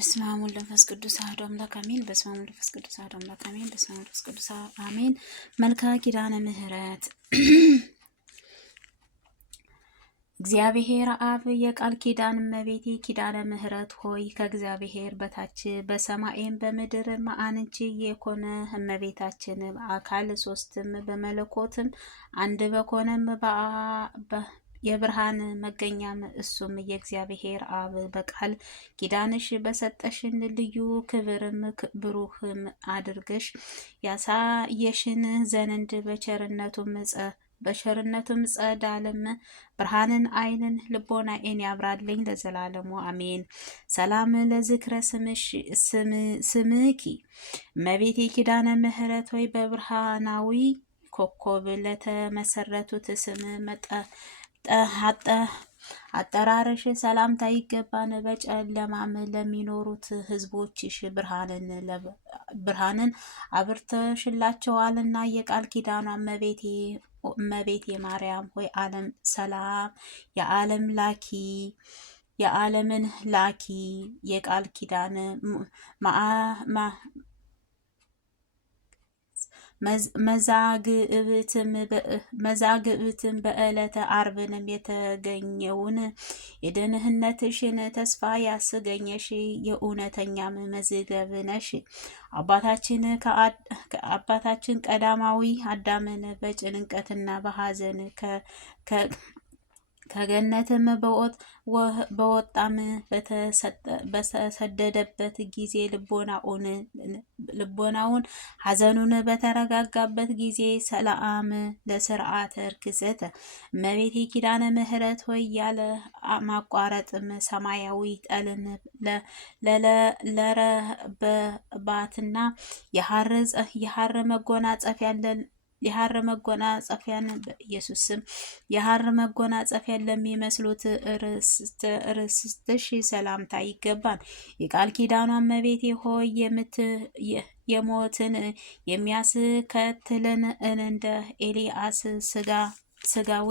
በስመ አብ ወወልድ ወመንፈስ ቅዱስ አሐዱ አምላክ አሜን። በስመ አብ ወወልድ ወመንፈስ ቅዱስ አሐዱ አምላክ አሜን። በስመ አብ ወወልድ ወመንፈስ ቅዱስ አሜን። መልክአ ኪዳነ ምሕረት እግዚአብሔር አብ የቃል ኪዳን እመቤቴ ኪዳነ ምሕረት ሆይ ከእግዚአብሔር በታች በሰማይም በምድርም አንቺ የኮነ እመቤታችን በአካል ሶስትም በመለኮትም አንድ በኮነም የብርሃን መገኛም እሱም የእግዚአብሔር አብ በቃል ኪዳንሽ በሰጠሽን ልዩ ክብርም ብሩህም አድርገሽ ያሳየሽን ዘንድ በቸርነቱም ጸዳለም ብርሃንን አይንን ልቦናዬን ያብራልኝ ለዘላለሙ አሜን። ሰላም ለዝክረ ስምኪ እመቤቴ ኪዳነ ምሕረት ወይ በብርሃናዊ ኮከብ ለተመሰረቱት ስም አጠራርሽ ሰላምታ ይገባን። በጨለማም ለሚኖሩት ሕዝቦችሽ ብርሃንን አብርተሽላቸዋልና የቃል ኪዳኗ እመቤቴ ማርያም ሆይ ዓለም ሰላም የዓለምን ላኪ የቃል ኪዳን መዛግብትም በዕለተ ዓርብንም የተገኘውን የደህንነትሽን ተስፋ ያስገኘሽ የእውነተኛም መዝገብ ነሽ። አባታችን ቀዳማዊ አዳምን በጭንቀትና በሐዘን ከገነትም በወጣም በተሰደደበት ጊዜ ልቦናውን ሐዘኑን በተረጋጋበት ጊዜ ሰላም ለስርዓተ ርክሰት እመቤቴ ኪዳነ ምሕረት ሆይ ያለ ማቋረጥም ሰማያዊ ጠልን ለረበባትና የሐር መጎናጸፊያን በኢየሱስ ስም የሐር መጎናጸፊያን ለሚመስሉት ርስትሽ ሰላምታ ይገባል። የቃል ኪዳኗ እመቤቴ ሆይ የሞትን የሚያስከትልን እንደ ኤልያስ ስጋዊ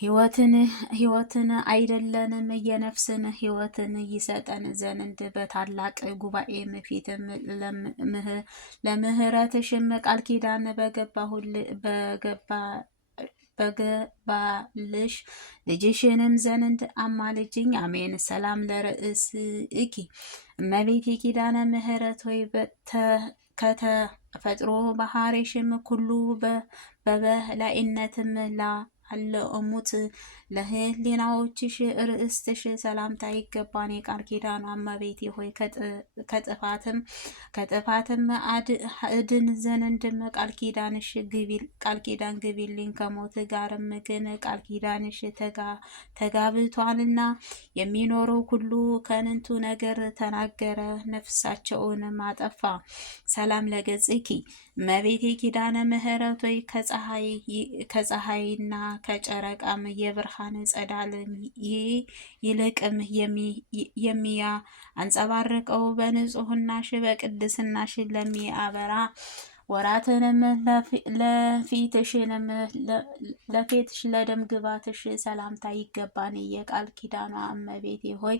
ሕይወትን አይደለንም የነፍስን ሕይወትን ይሰጠን ዘንድ በታላቅ ጉባኤም ፊትም ለምህረትሽም ቃል ኪዳን በገባልሽ ልጅሽንም ዘንድ አማልጅኝ አሜን። ሰላም ለርእስኪ እመቤቴ ኪዳነ ምሕረት ሆይ ከተፈጥሮ ባህሪሽም ኩሉ በበላይነትም አለሙት ለህሊናዎችሽ ርእስትሽ ሰላምታ ይገባን። የቃል ኪዳኗ እመቤቴ ሆይ ከጥፋትም አድን ዘንድም ቃል ኪዳን ግቢልኝ። ከሞት ጋርም ግን ቃል ኪዳንሽ ተጋብቷልና የሚኖረው ሁሉ ከንቱ ነገር ተናገረ፣ ነፍሳቸውንም አጠፋ። ሰላም ለገጽኪ እመቤቴ ኪዳነ ምሕረት ሆይ ከፀሐይና ከጨረቃም የብርሃን ጸዳል ይልቅም የሚያንጸባርቀው በንጹህናሽ በቅድስናሽ ለሚያበራ ወራትንም ለፊትሽ ለደም ግባትሽ ሰላምታ ይገባን። የቃል ኪዳኗ እመቤቴ ሆይ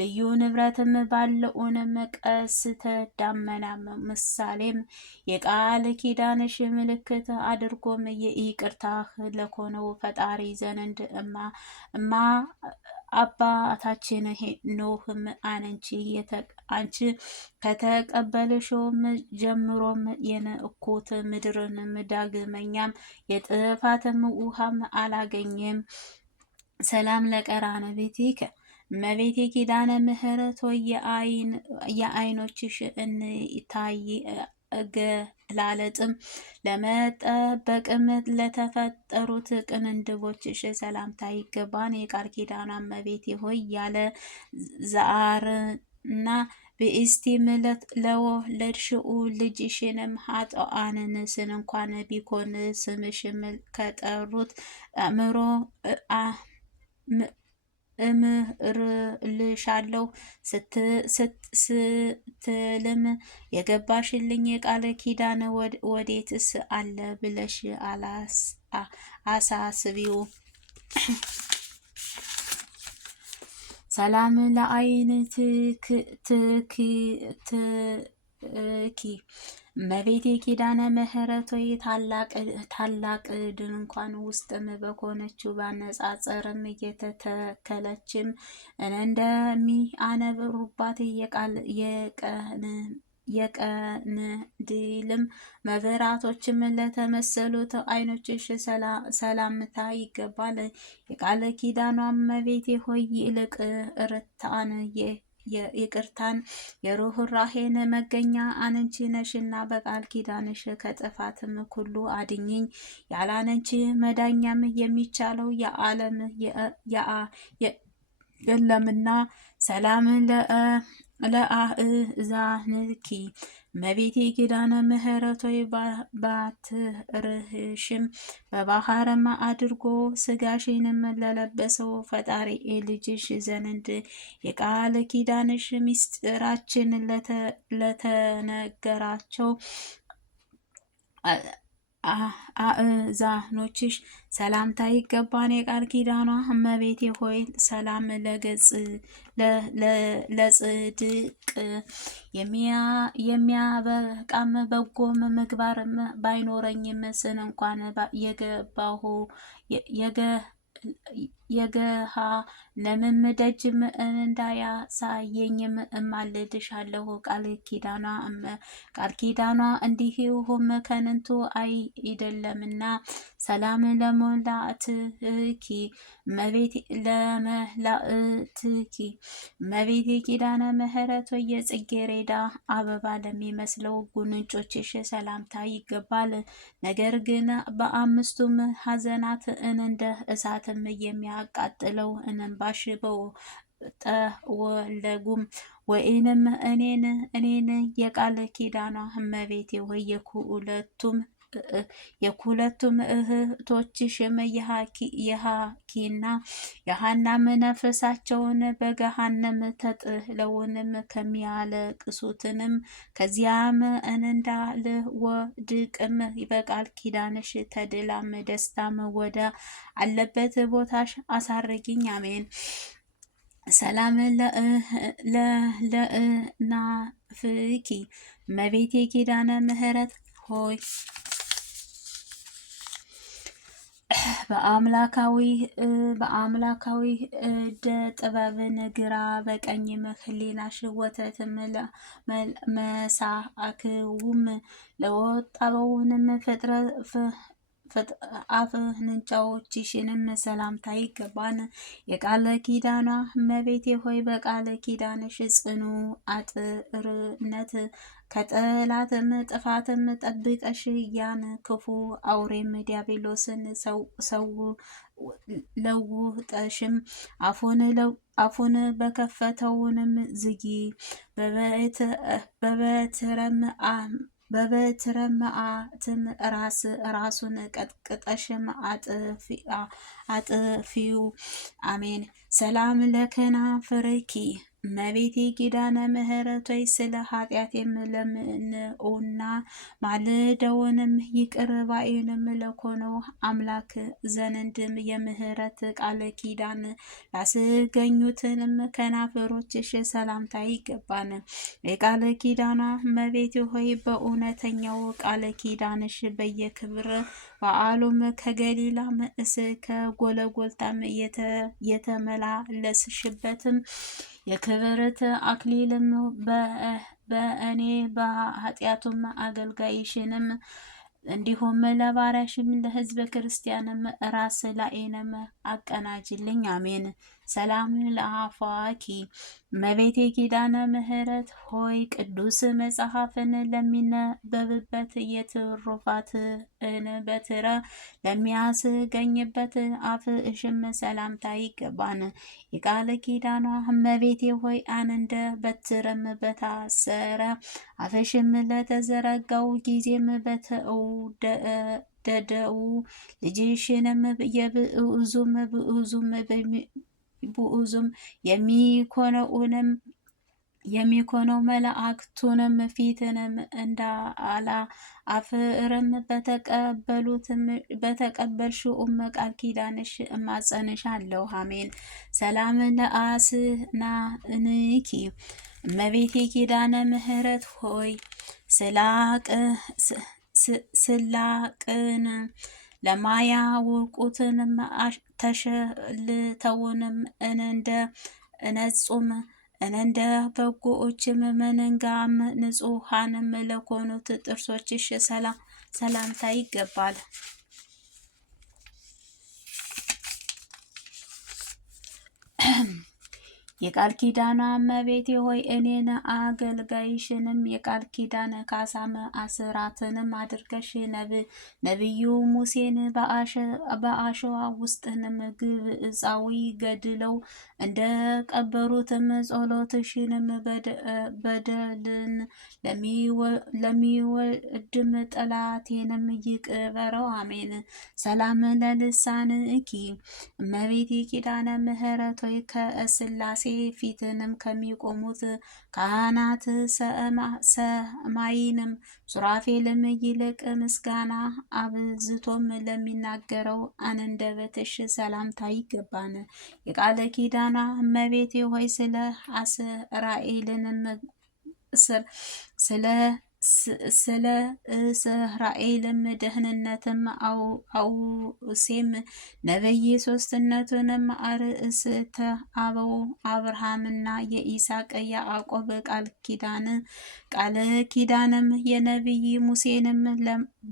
ልዩ ንብረትም ባለውንም ቀስተ ደመና ምሳሌም የቃል ኪዳንሽ ምልክት አድርጎም ይቅርታህ ለኮነው ፈጣሪ ዘንድ እማ አባታችን ኖህም አንቺ ከተቀበልሽውም ጀምሮም የነእኩት ምድርንም ዳግመኛም የጥፋትም ውሃም አላገኘም። ሰላም ለቀራንብትከ እመቤቴ ኪዳነ ምሕረት ሆይ የዓይኖችሽ እንታይ ገላለጥም ለመጠበቅም ለተፈጠሩት ቅንድቦችሽ ሰላምታ ይገባን። የቃል ኪዳኗ እመቤቴ ሆይ ያለ ዛርና ብእስቲም ለወለድሽው ልጅሽንም ኃጥአንን እንኳን ቢኮን ስምሽም ከጠሩት እምርልሻለሁ ስትልም የገባሽልኝ የቃል ኪዳን ወዴትስ አለ ብለሽ አሳስቢው። ሰላም ለአይን ትኪ እመቤቴ ኪዳነ ምሕረት ሆይ ታላቅ ድንኳን ውስጥም በሆነችው ባነጻጸርም እየተተከለችም እንደሚያነብሩባት የቀንዲልም መብራቶችም ለተመሰሉት ዓይኖችሽ ሰላምታ ይገባል። የቃል ኪዳኗ እመቤቴ ሆይ ይልቅ ይቅርታን የርኅራኄን መገኛ አንቺ ነሽና በቃል ኪዳንሽ ከጥፋትም ሁሉ አድኝኝ። ያላንቺ መዳኛም የሚቻለው የዓለም የለምና። ሰላም ለአእዛንኪ እመቤቴ ኪዳነ ምሕረት ሆይ ባትርህሽም በባህርም አድርጎ ስጋሽንም ለለበሰው ፈጣሪ ልጅሽ ዘንድ የቃል ኪዳንሽ ምስጢራችን ለተነገራቸው አእዛኖችሽ ሰላምታ ይገባን። የቃል ኪዳኗ እመቤቴ ሆይ ሰላም ለጽድቅ የሚያበቃም በጎም ምግባርም ባይኖረኝም ስን እንኳን የገሃነምም ደጅም እንዳያሳየኝም እማልድሻለሁ። ቃል ኪዳኗ እንዲሁም ከንቱ አይደለምና። ሰላም ለመላእክትኪ እመቤቴ ኪዳነ ምሕረት የጽጌረዳ አበባ ለሚመስለው ጉንጮችሽ ሰላምታ ይገባል። ነገር ግን በአምስቱም ሐዘናት እንደ እሳትም የሚያቃጥለው እንባሽ ጠወለጉም ወይንም እኔን የቃል ኪዳኗ እመቤቴ ወይ የኩለቱም እህቶችሽም የሃኪና የሃናም ነፍሳቸውን በገሃነም ተጥለውንም ከሚያለቅሱትንም ከዚያም እንዳልወድቅም በቃል ኪዳንሽ ተድላም ደስታም ወደ አለበት ቦታሽ አሳርጊኝ። አሜን። ሰላም ለእናፍኪ እመቤቴ ኪዳነ ምሕረት ሆይ በአምላካዊ እደ ጥበብን ግራ በቀኝም ሕሊናሽ ወተትም መሳክውም ለወጣበውንም አፍንጫዎችሽንም ሰላምታ ይገባን። የቃል ኪዳኗ እመቤቴ ሆይ በቃል ኪዳንሽ ጽኑ አጥርነት ከጠላትም ጥፋትም ጠብቀሽ ያን ክፉ አውሬም ዲያብሎስን ለውጠሽም አፉን በከፈተውንም ዝጊ። በበትረ መዓትም ራሱን ቀጥቅጠሽም አጥፊው። አሜን። ሰላም ለከናፍርኪ እመቤቴ ኪዳነ ምሕረት ሆይ ስለ ኃጢአቴም ለምንውና ማልደውንም ይቅር ባይንም ለኮነው አምላክ ዘንድም የምህረት ቃል ኪዳን ላስገኙትንም ከናፍሮችሽ ሰላምታ ይገባን። የቃል ኪዳኗ እመቤቴ ሆይ በእውነተኛው ቃል ኪዳንሽ በየክብር በዓሉም ከገሊላም እስከ ጎለጎልታም የተመላለስሽበትም የክብርት አክሊልም በእኔ በኃጢአቱም አገልጋይሽንም እንዲሁም ለባሪያሽም ለሕዝበ ክርስቲያንም ራስ ላይንም አቀናጅልኝ። አሜን። ሰላም ለአፋኪ እመቤቴ ኪዳነ ምሕረት ሆይ ቅዱስ መጽሐፍን ለሚነበብበት የትሩፋትን በትረ ለሚያስገኝበት አፍሽም ሰላምታ ይገባን። የቃል ኪዳኗ እመቤቴ ሆይ አንደ በትርም በታሰረ አፍሽም ለተዘረጋው ጊዜም በተወደደው ልጅሽንም የብዙም የሚኮነውንም የሚኮነው መላእክቱንም ፊትንም እንዳላ አፍርም በተቀበልሽውም ቃል ኪዳንሽ እማጸንሻለሁ። አሜን። ሰላም ለአስናንኪ እመቤቴ ኪዳነ ምሕረት ሆይ ስላቅን ለማያውቁትንም ተሸልተውንም እነጹም እንደ በጎዎችም መንጋም ንጹሐንም ለኮኑት ጥርሶችሽ ሰላምታ ይገባል። የቃል ኪዳኗ እመቤቴ ሆይ እኔን አገልጋይሽንም የቃል ኪዳን ካሳም አስራትንም አድርገሽ ነቢዩ ሙሴን በአሸዋ ውስጥንም ግብፃዊ ገድለው እንደ ቀበሩትም ጸሎትሽንም በደልን ለሚወድም ጠላቴንም ይቅበረው። አሜን። ሰላም ለልሳንኪ እመቤቴ ኪዳነ ምሕረት ሆይ ከስላሴ ፊትንም ከሚቆሙት ካህናት ሰማይንም ሱራፌልም ይልቅ ምስጋና አብዝቶም ለሚናገረው አንደበትሽ ሰላምታ ይገባን። የቃል ኪዳኗ እመቤቴ ሆይ ስለ እስራኤልንም ስለ እስራኤልም ደህንነትም አውሴም ነቢይ ሶስትነቱንም አርእስተ አበው አብርሃምና የይስሐቅ ያዕቆብ ቃል ኪዳንም የነቢይ ሙሴንም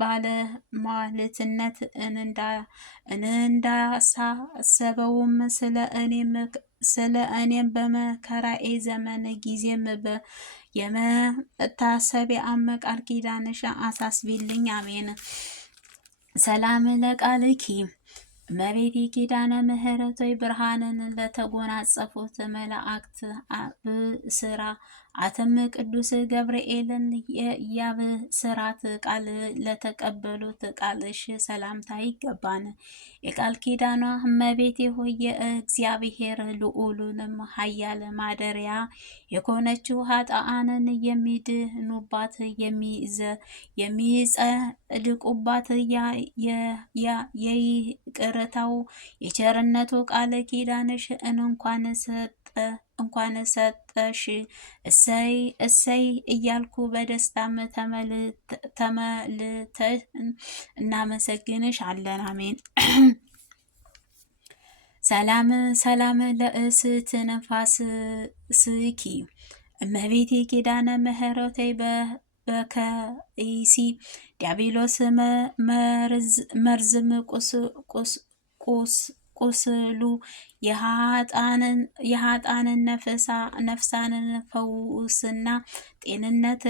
ባለሟልትነት እንዳሳሰበውም ስለ እኔም በመከራዬ ዘመን ጊዜም የመታሰቢያም ቃል ኪዳንሽ አሳስቢልኝ። አሜን። ሰላም ለቃልኪ እመቤቴ ኪዳነ ምሕረት ሆይ ብርሃንን ለተጎናጸፉት መላእክት ብስራ አተም ቅዱስ ገብርኤልን የብስራት ቃል ለተቀበሉት ቃልሽ ሰላምታ ይገባን። የቃል ኪዳኗ እመቤቴ ሆይ የእግዚአብሔር ልዑሉንም ኃያል ማደሪያ የኮነችው ኃጥአንን የሚድኑባት የሚጸድቁባት የይቅርታው የቸርነቱ ቃል ኪዳንሽ እንኳን ሰጠሽ እሰይ እሰይ እያልኩ በደስታም ተመልተን እናመሰግንሽ አለን። አሜን። ሰላም ለእስትንፋስኪ እመቤቴ ኪዳነ ምሕረት በከይሲ ዲያብሎስ መርዝም ቁስሉ የኃጥአንን ነፍሳንን ፈውስና ጤንነት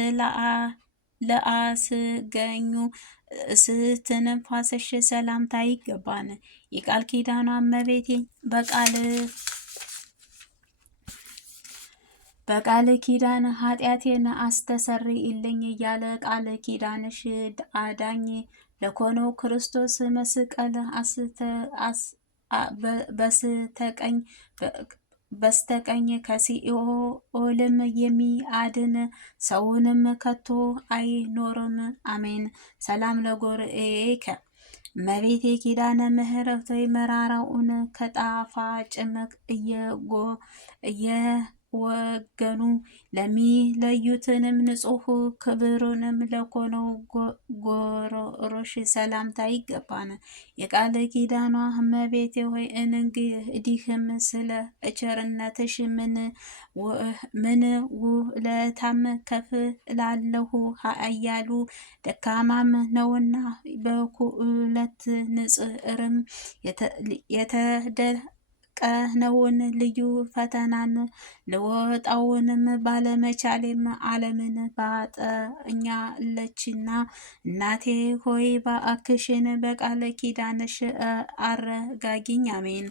ለአስገኙ እስትንፋስሽ ሰላምታ ይገባን። የቃል ኪዳኗ እመቤቴ በቃል ኪዳን ኃጢአቴን አስተሰርይልኝ እያለ ቃል ኪዳንሽ አዳኝ ለኮነው ክርስቶስ መስቀል በስተቀኝ ከሲኦልም የሚአድን ሰውንም ከቶ አይኖርም። አሜን። ሰላም ለጎርኤከ እመቤቴ ኪዳነ ምሕረት መራራውን ከጣፋጭም እየወገኑ ለሚለዩትንም ንጹሕ ክብሩንም ለኮነው ጎሮሮሽ ሰላምታ ይገባን። የቃል ኪዳኗ እመቤቴ ሆይ እንግዲህም ስለ ቸርነትሽ ምን ውለታም ከፍላለሁ? ኃያሉ ደካማም ነውና በኩለት ንጽርም የተደቀነውን ልዩ ፈተናን ልወጣውንም ባለመቻሌም ዓለምን ባጠኛለችና እናቴ ሆይ በአክሽን በቃል ኪዳንሽ አረጋጊኝ። አሜን።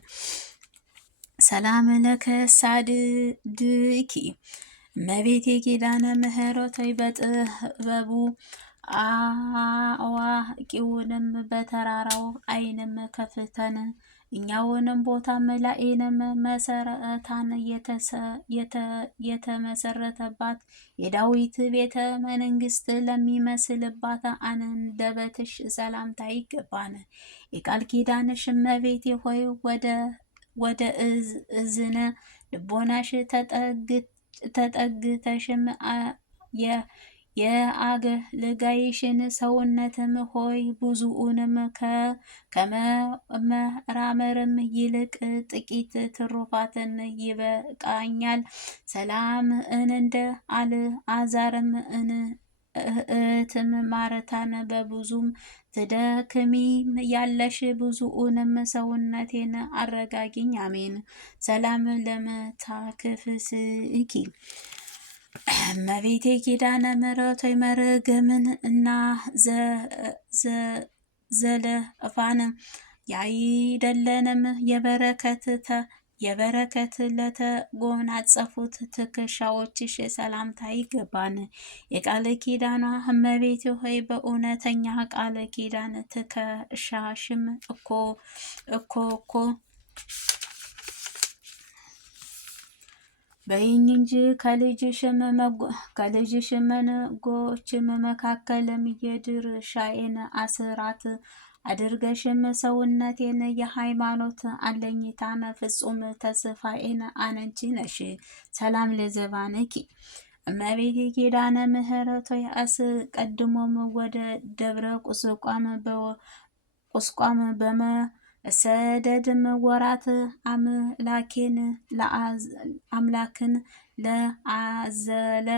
ሰላም ለከሳድድኪ እመቤቴ ኪዳነ ምሕረት በጥበቡ አዋቂውንም በተራራው ዓይንም ከፍተን እኛውንም ቦታም ላይንም መሰረታን የተመሰረተባት የዳዊት ቤተ መንግስት ለሚመስልባት አንደበትሽ ሰላምታ ይገባን። የቃል ኪዳንሽ እመቤቴ ሆይ ወደ እዝነ ልቦናሽ ተጠግተሽም የአገልጋይሽን ሰውነትም ሆይ ብዙውንም ከመራመርም ይልቅ ጥቂት ትሩፋትን ይበቃኛል። ሰላም እንደ አልዓዛርም እህትም ማርታን በብዙም ትደክሚም ያለሽ ብዙውንም ሰውነቴን አረጋጊኝ። አሜን። ሰላም ለመታክፍስኪ እመቤቴ ኪዳነ ምሕረት ሆይ መርገምን እና ዘለፋን ያይደለንም የበረከት ለተጎናጸፉት ትከሻዎችሽ ሰላምታ ይገባን። የቃል ኪዳኗ እመቤቴ ሆይ በእውነተኛ ቃል ኪዳን ትከሻሽም እኮ በይኝ እንጂ ከልጅሽ መንጎችም መካከልም የድርሻዬን አስራት አድርገሽም ሰውነቴን የሃይማኖት አለኝታን ፍጹም ተስፋዬን አንቺ ነሽ። ሰላም ለዘባንኪ እመቤቴ ኪዳነ ምሕረት ሆይ አስቀድሞም ወደ ደብረ ቁስቋም በመሰደድም ወራት አምላክን ለአዘለ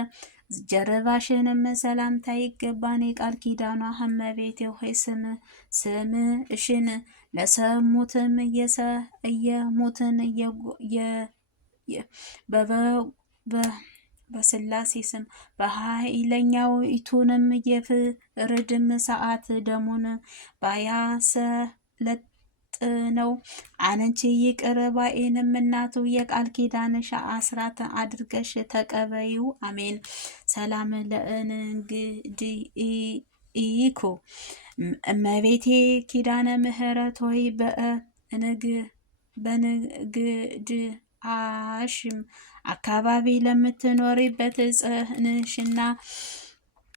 ጀርባሽንም ሰላምታ ይገባን። የቃል ኪዳኗ እመቤቴ ሆይ ስምሽን ለሰሙትም እየሙትን በስላሴ ስም በኃይለኛው ኢቱንም የፍርድም ሰዓት ደሙን ባያሰለጥነው አንቺ ይቅር ባይንም እናቱ የቃል ኪዳንሽ አስራት አድርገሽ ተቀበዩ። አሜን። ሰላም ለእንግዲኢኩ እመቤቴ ኪዳነ ምሕረት ሆይ በንግድሽም አካባቢ ለምትኖሪበት ጽንሽና